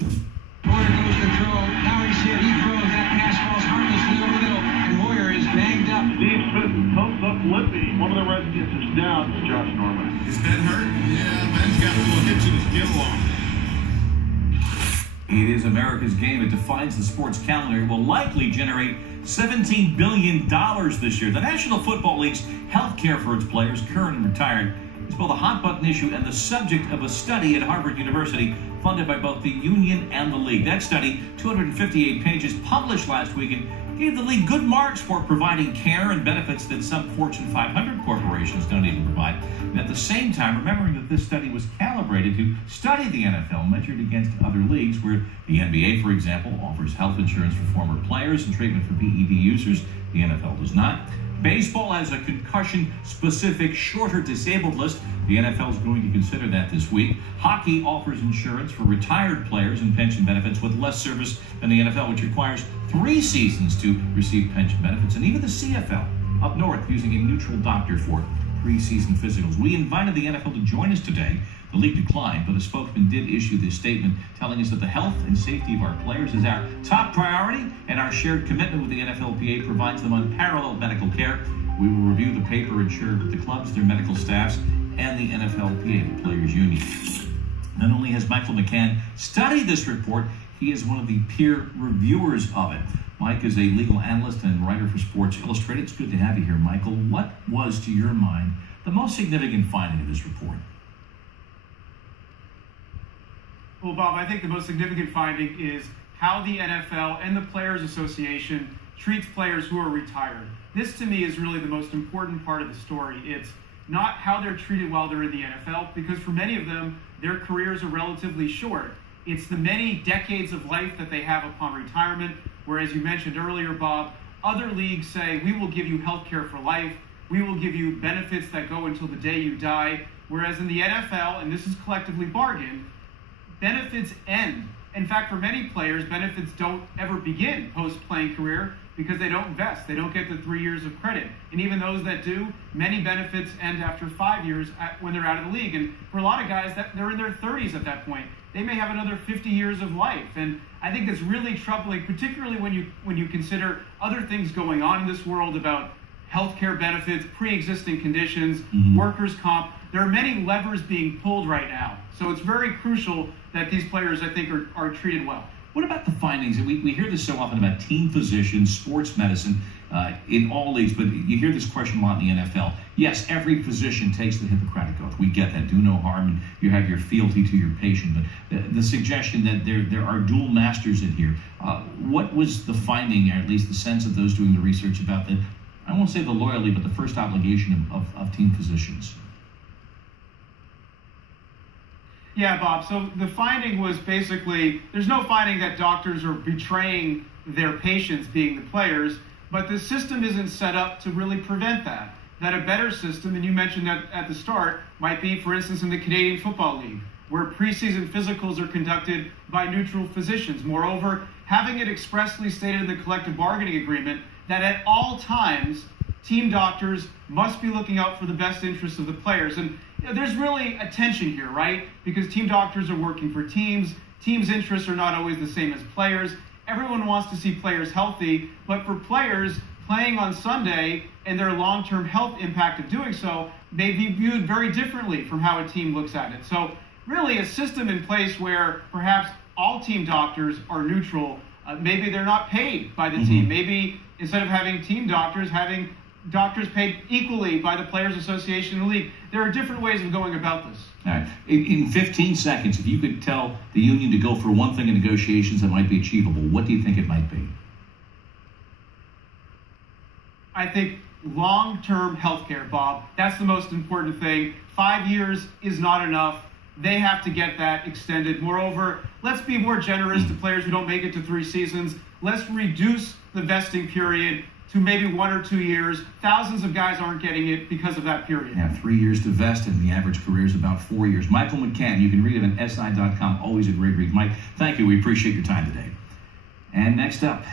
Hoyer goes to throw. Now he's hit. He throws. That pass falls harmlessly over the middle. And Hoyer is banged up. Steve Smith comes up limping. One of the Redskins is down. Josh Norman. Is Ben hurt? Yeah, Ben's got a little hitch in his get along. It is America's game. It defines the sports calendar. It will likely generate $17 billion this year. The National Football League's health care for its players, current and retired, is both a hot-button issue and the subject of a study at Harvard University funded by both the union and the league. That study, 258 pages, published last weekend, gave the league good marks for providing care and benefits that some Fortune 500 corporations don't even provide. And at the same time, remembering that this study was calibrated to study the NFL measured against other leagues, where the NBA, for example, offers health insurance for former players and treatment for PED users. The NFL does not. Baseball has a concussion-specific, shorter disabled list. The NFL is going to consider that this week. Hockey offers insurance for retired players and pension benefits with less service than the NFL, which requires 3 seasons to receive pension benefits. And even the CFL up north using a neutral doctor for preseason physicals. We invited the NFL to join us today. The league declined, but a spokesman did issue this statement telling us that the health and safety of our players is our top priority, and our shared commitment with the NFLPA provides them unparalleled medical care. We will review the paper and share it with the clubs, their medical staffs, and the NFLPA, the Players Union. Not only has Michael McCann studied this report, he is one of the peer reviewers of it. Mike is a legal analyst and writer for Sports Illustrated. It's good to have you here, Michael. What was, to your mind, the most significant finding of this report? Well, Bob, I think the most significant finding is how the NFL and the Players Association treats players who are retired. This, to me, is really the most important part of the story. It's not how they're treated while they're in the NFL, because for many of them, their careers are relatively short. It's the many decades of life that they have upon retirement, where, as you mentioned earlier, Bob, other leagues say, we will give you health care for life, we will give you benefits that go until the day you die, whereas in the NFL, and this is collectively bargained, benefits end. In fact, for many players, benefits don't ever begin post-playing career because they don't vest. They don't get the 3 years of credit. And even those that do, many benefits end after 5 years when they're out of the league. And for a lot of guys, they're in their 30s at that point. They may have another 50 years of life. And I think it's really troubling, particularly when you consider other things going on in this world about healthcare benefits, pre-existing conditions, workers' comp. There are many levers being pulled right now. So it's very crucial that these players, I think, are treated well. What about the findings? We hear this so often about team physicians, sports medicine, in all leagues, but you hear this question a lot in the NFL. Yes, every physician takes the Hippocratic Oath. We get that. Do no harm, and you have your fealty to your patient. But the suggestion that there are dual masters in here, what was the finding, or at least the sense of those doing the research about the, I won't say the loyalty, but the first obligation of team physicians? Yeah, Bob. So the finding was basically, there's no finding that doctors are betraying their patients, being the players, but the system isn't set up to really prevent that. That a better system, and you mentioned that at the start, might be, for instance, in the Canadian Football League, where preseason physicals are conducted by neutral physicians. Moreover, having it expressly stated in the collective bargaining agreement that at all times, team doctors must be looking out for the best interests of the players. And there's really a tension here, right? Because team doctors are working for teams. Teams' interests are not always the same as players. Everyone wants to see players healthy, but for players, playing on Sunday and their long-term health impact of doing so may be viewed very differently from how a team looks at it. So really a system in place where perhaps all team doctors are neutral. Maybe they're not paid by the team. Maybe instead of having team doctors, having doctors paid equally by the Players Association and the league. There are different ways of going about this. All right. In 15 seconds, if you could tell the union to go for one thing in negotiations that might be achievable, what do you think it might be? I think long-term health care, Bob. That's the most important thing. 5 years is not enough. They have to get that extended. Moreover, let's be more generous to players who don't make it to 3 seasons. Let's reduce the vesting period to maybe 1 or 2 years. Thousands of guys aren't getting it because of that period. Yeah, 3 years to vest, and the average career is about 4 years. Michael McCann, you can read him at si.com. Always a great read. Mike, thank you. We appreciate your time today. And next up,